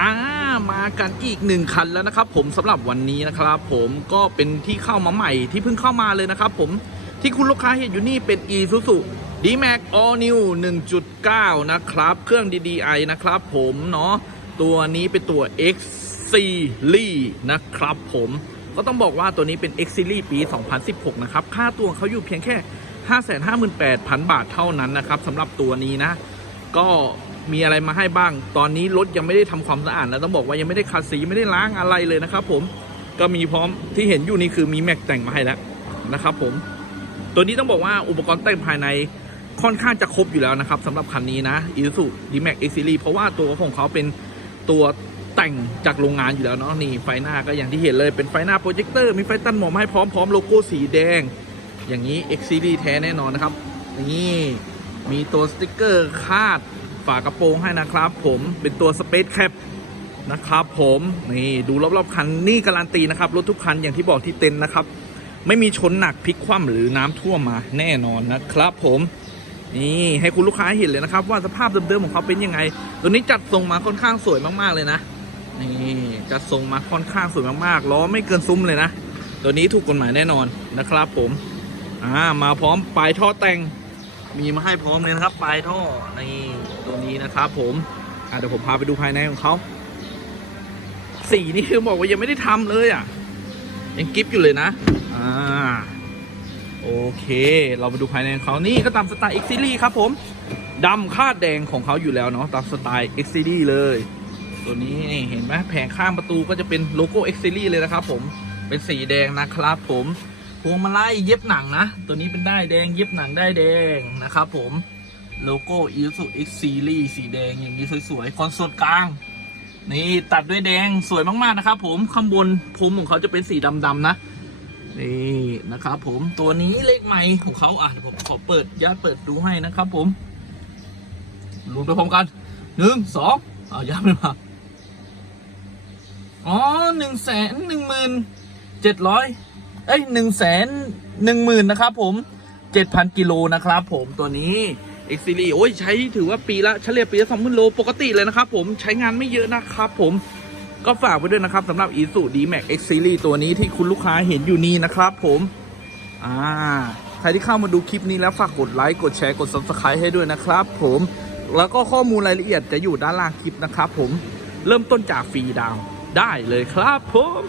อ่ามากันอีกหนึ่งคันแล้วนะครับ ผมสำหรับวันนี้นะครับ ผมก็เป็นที่เข้ามาใหม่ที่เพิ่งเข้ามาเลยนะครับ ผมที่คุณลูกค้าเห็นอยู่นี่เป็น e s u s u d m a x All New 1.9 นะครับ เครื่อง DDI นะครับ ผมเนาะตัวนี้เป็นตัว X Series นะครับ ผมก็ต้องบอกว่าตัวนี้เป็น X Series ปี 2016 นะครับ ค่าตัวเขาอยู่เพียงแค่ 558,000 บาทเท่านั้นนะครับสำหรับตัวนี้นะ ก็ มีอะไรมาให้บ้าง ตอนนี้รถยังไม่ได้ทำความสะอาดนะต้องบอกว่ายังไม่ได้ขัดสีไม่ได้ล้างอะไรเลยนะครับผมก็มีพร้อมที่เห็นอยู่นี่คือมีแม็กแต่งมาให้แล้วนะครับผมตัวนี้ต้องบอกว่าอุปกรณ์แต่งภายในค่อนข้างจะครบอยู่แล้วนะครับสำหรับคันนี้นะ i s u d m a x X Series เพราะว่าตัวของเขาเป็นตัวแต่งจากโรงงานอยู่แล้วเนาะนี่ไฟหน้าก็อย่างที่เห็นเลยเป็นไฟหน้าโปรเจคเตอร์มีไฟตั้นหมอกมาให้พร้อมพร้อมโลโก้สีแดง อย่างนี้ X Series แท้แน่นอนนะครับนี่มีตัวสติกเกอร์คาด ฝากระโปรงให้นะครับ ผมเป็นตัว Space Cap นะครับผมนี่ดูรอบๆคันนี่การันตีนะครับรถทุกคันอย่างที่บอกที่เต็นนะครับ ไม่มีชนหนักพลิกคว่ำหรือน้ำท่วมมาแน่นอนนะครับ ผมนี่ให้คุณลูกค้าเห็นเลยนะครับ ว่าสภาพเดิมๆของเขาเป็นยังไง ตัวนี้จัดทรงมาค่อนข้างสวยมากๆเลยนะนี่จัดทรงมาค่อนข้างสวยมากๆล้อไม่เกินซุ้มเลยนะ ตัวนี้ถูกกฎหมายแน่นอนนะครับ ผมอ่ามาพร้อมปลายท่อแต่ง มีมาให้พร้อมเลยนะครับปลายท่อในตัวนี้นะครับผมอะเดี๋ยวผมพาไปดูภายในของเขาสีนี่คือบอกว่ายังไม่ได้ทำเลยอะ ยังกิฟอยู่เลยนะ อ่า โอเค เราไปดูภายในของเขานี่ก็ตามสไตล์ X Series ครับผมดำคาดแดงของเขาอยู่แล้วเนาะตามสไตล์ X Series เลย ตัวนี้นี่เห็นไหมแผงข้างประตูก็จะเป็นโลโก้ X Series เลยนะครับผมเป็นสีแดงนะครับผม พวงมาลัยเย็บหนังนะ ตัวนี้เป็นได้แดงเย็บหนังได้แดงนะครับผมโลโก้ i s u X Series สีแดงอย่างนี้สวยๆ คอนโซลกลาง นี่ตัดด้วยแดงสวยมากๆนะครับผมข้างบนพรมของเขาจะเป็นสีดำๆนะนี่นะครับผมตัวนี้เลขใหม่ของเขาอะผมขอเปิดญาเปิดดูให้นะครับผมรวมไปพร้อมกันหนึ่งสองอ้าวญาไม่มาอ๋อหนึ่งแสนหนึ่งหมื่นเจ็ดร้อย เอ้ยหนึ่งแสนหนึ่งหมื่นนะครับผมเจ็ดพันกิโลนะครับผมตัวนี้ X Series โอ้ยใช้ถือว่าปีละเฉลี่ยปีละสองหมื่นโลปกติเลยนะครับผมใช้งานไม่เยอะนะครับผมก็ฝากไว้ด้วยนะครับสำหรับ i s u d m a x X Series ตัวนี้ที่คุณลูกค้าเห็นอยู่นี้นะครับผมอ่าใครที่เข้ามาดูคลิปนี้แล้วฝากกดไลค์กดแชร์กด Subscribe ให้ด้วยนะครับผมแล้วก็ข้อมูลรายละเอียดจะอยู่ด้านล่างคลิปนะครับผมเริ่มต้นจากฟรีดาวได้เลยครับผม